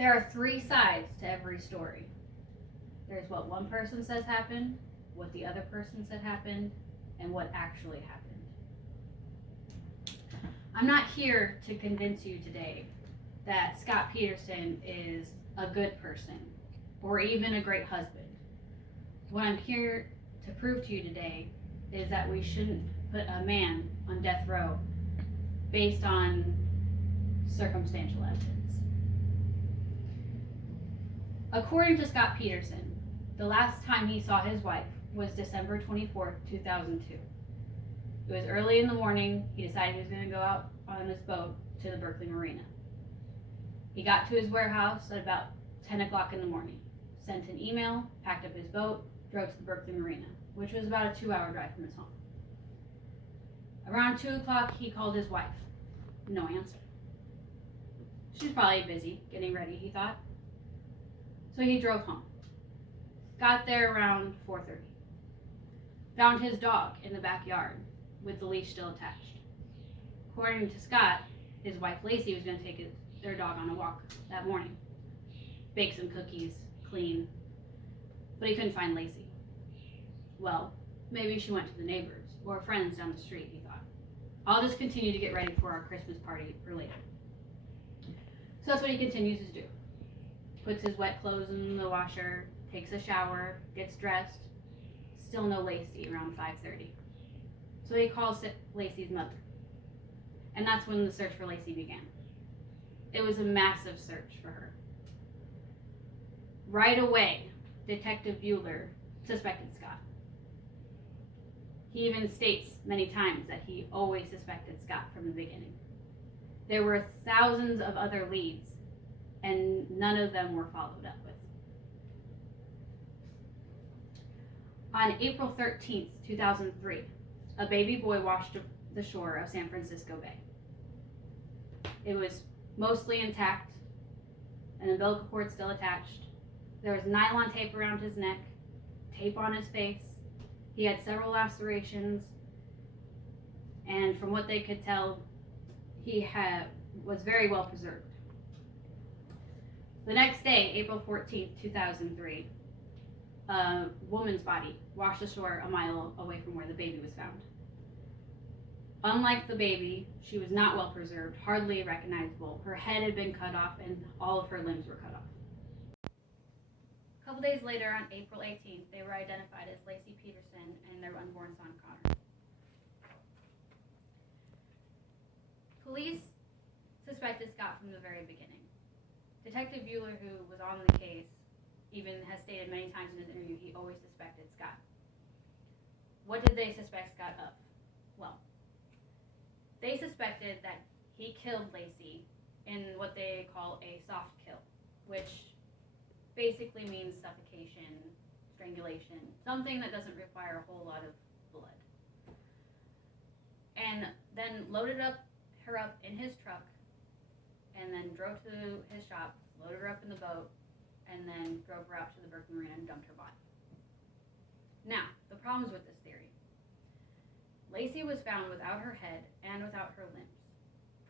There are three sides to every story. There's what one person says happened, what the other person said happened, and what actually happened. I'm not here to convince you today that Scott Peterson is a good person or even a great husband. What I'm here to prove to you today is that we shouldn't put a man on death row based on circumstantial evidence. According to Scott Peterson, the last time he saw his wife was December 24th, 2002. It was early in the morning. He decided he was going to go out on his boat to the Berkeley Marina. He got to his warehouse at about 10 o'clock in the morning, sent an email, packed up his boat, drove to the Berkeley Marina, which was about a 2-hour drive from his home. Around 2 o'clock, he called his wife. No answer. She's probably busy getting ready, he thought. So he drove home. Got there around 4:30. Found his dog in the backyard with the leash still attached. According to Scott, his wife Lacy was going to take their dog on a walk that morning. Bake some cookies, clean. But he couldn't find Lacy. Well, maybe she went to the neighbors or friends down the street, he thought. I'll just continue to get ready for our Christmas party for later. So that's what he continues to do. Puts his wet clothes in the washer, takes a shower, gets dressed. Still no Lacy around 5:30. So he calls Lacy's mother. And that's when the search for Lacy began. It was a massive search for her. Right away, Detective Bueller suspected Scott. He even states many times that he always suspected Scott from the beginning. There were thousands of other leads, and none of them were followed up with. On April 13th, 2003, a baby boy washed the shore of San Francisco Bay. It was mostly intact, an umbilical cord still attached. There was nylon tape around his neck, tape on his face. He had several lacerations, and from what they could tell, he was very well preserved. The next day, April 14th, 2003, a woman's body washed ashore a mile away from where the baby was found. Unlike the baby, she was not well preserved, hardly recognizable. Her head had been cut off and all of her limbs were cut off. A couple days later, on April 18th, they were identified as Lacy Peterson and their unborn son, Connor. Police suspected Scott from the very beginning. Detective Bueller, who was on the case, even has stated many times in his interview he always suspected Scott. What did they suspect Scott of? Well, they suspected that he killed Lacy in what they call a soft kill, which basically means suffocation, strangulation, something that doesn't require a whole lot of blood. And then loaded her up in his truck, and then drove to his shop, loaded her up in the boat, and then drove her out to the Berkeley Marina and dumped her body. Now, the problems with this theory. Lacy was found without her head and without her limbs,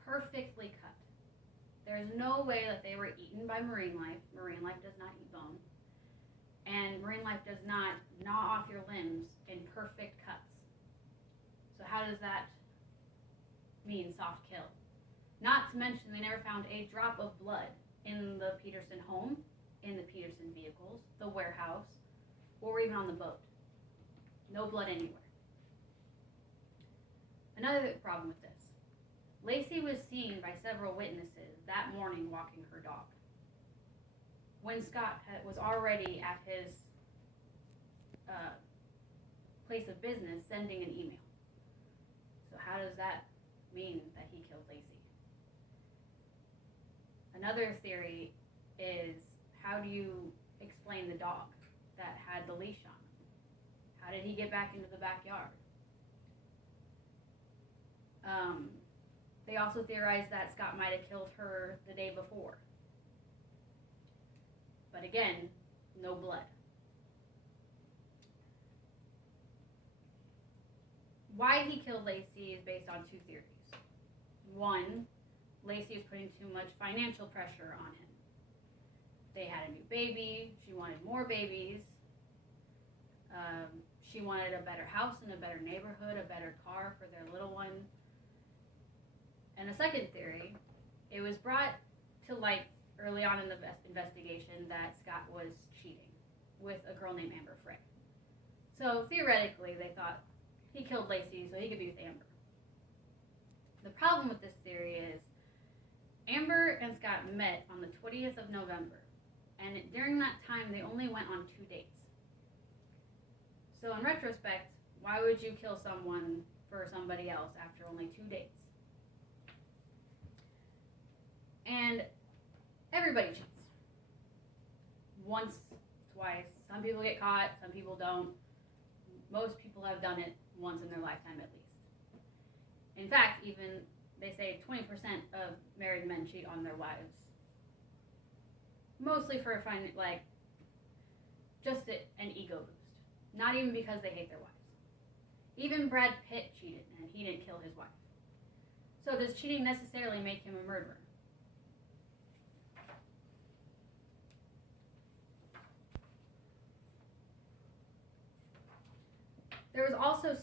perfectly cut. There's no way that they were eaten by marine life. Marine life does not eat bone. And marine life does not gnaw off your limbs in perfect cuts. So how does that mean soft kill? Not to mention they never found a drop of blood in the Peterson home, in the Peterson vehicles, the warehouse, or even on the boat. No blood anywhere. Another problem with this. Lacy was seen by several witnesses that morning walking her dog, when Scott was already at his place of business sending an email. So how does that mean that he killed Lacy? Another theory is, how do you explain the dog that had the leash on him? How did he get back into the backyard? They also theorized that Scott might have killed her the day before. But again, no blood. Why he killed Lacy is based on two theories. One, Lacy is putting too much financial pressure on him. They had a new baby. She wanted more babies. She wanted a better house in a better neighborhood, a better car for their little one. And a second theory, it was brought to light early on in the investigation that Scott was cheating with a girl named Amber Frey. So theoretically, they thought he killed Lacy so he could be with Amber. The problem with this theory is Amber and Scott met on the 20th of November, and during that time, they only went on 2 dates. So in retrospect, why would you kill someone for somebody else after only 2 dates? And everybody cheats. Once, twice. Some people get caught, some people don't. Most people have done it once in their lifetime at least. In fact, even they say 20% of married men cheat on their wives. Mostly for just an ego boost. Not even because they hate their wives. Even Brad Pitt cheated and he didn't kill his wife. So does cheating necessarily make him a murderer? There was also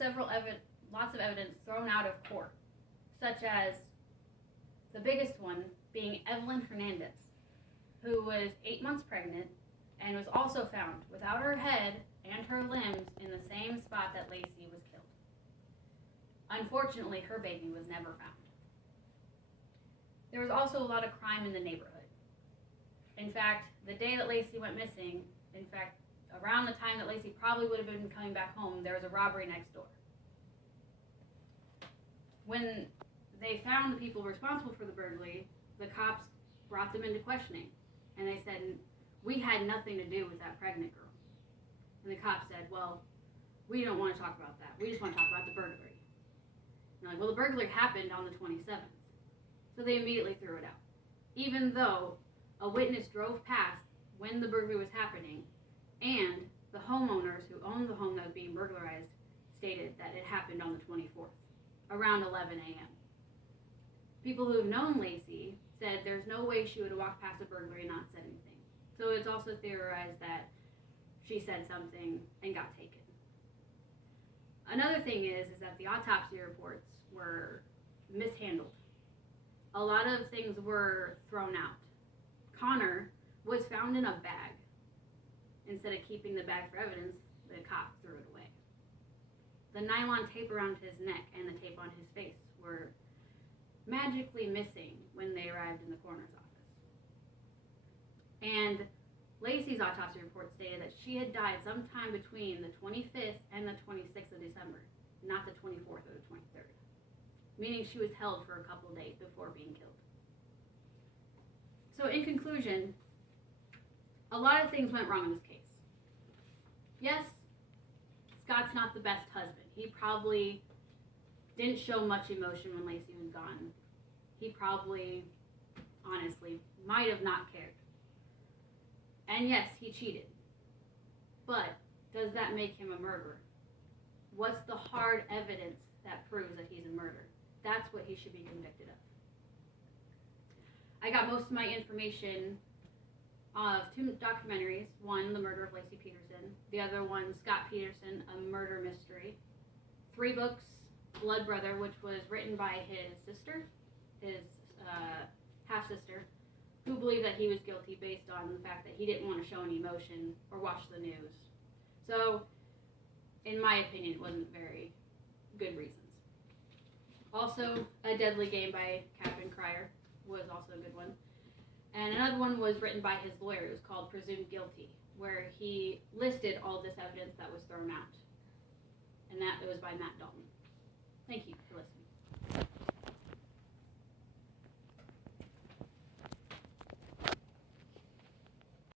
lots of evidence thrown out of court, such as the biggest one being Evelyn Hernandez, who was 8 months pregnant and was also found without her head and her limbs in the same spot that Lacy was killed. Unfortunately, her baby was never found. There was also a lot of crime in the neighborhood. In fact, the day that Lacy went missing, around the time that Lacy probably would have been coming back home, there was a robbery next door. When they found the people responsible for the burglary, the cops brought them into questioning. And they said, "We had nothing to do with that pregnant girl." And the cops said, "Well, we don't want to talk about that. We just want to talk about the burglary." And they're like, "Well, the burglary happened on the 27th. So they immediately threw it out. Even though a witness drove past when the burglary was happening, and the homeowners who owned the home that was being burglarized stated that it happened on the 24th, around 11 a.m. People who have known Lacy said there's no way she would have walked past a burglary and not said anything. So it's also theorized that she said something and got taken. Another thing is that the autopsy reports were mishandled. A lot of things were thrown out. Connor was found in a bag. Instead of keeping the bag for evidence, the cop threw it away. The nylon tape around his neck and the tape on his face were magically missing when they arrived in the coroner's office. And Lacy's autopsy report stated that she had died sometime between the 25th and the 26th of December, not the 24th or the 23rd, meaning she was held for a couple days before being killed. So in conclusion, a lot of things went wrong in this case. Yes, Scott's not the best husband. He probably didn't show much emotion when Lacy was gone. He probably, honestly, might have not cared. And yes, he cheated. But does that make him a murderer? What's the hard evidence that proves that he's a murderer? That's what he should be convicted of. I got most of my information of 2 documentaries. One, The Murder of Lacy Peterson. The other one, Scott Peterson, A Murder Mystery. 3 books, Blood Brother, which was written by his sister, his half-sister, who believed that he was guilty based on the fact that he didn't want to show any emotion or watch the news. So, in my opinion, it wasn't very good reasons. Also, A Deadly Game by Captain Cryer was also a good one. And another one was written by his lawyer. It was called Presumed Guilty, where he listed all this evidence that was thrown out. And that it was by Matt Dalton. Thank you for listening.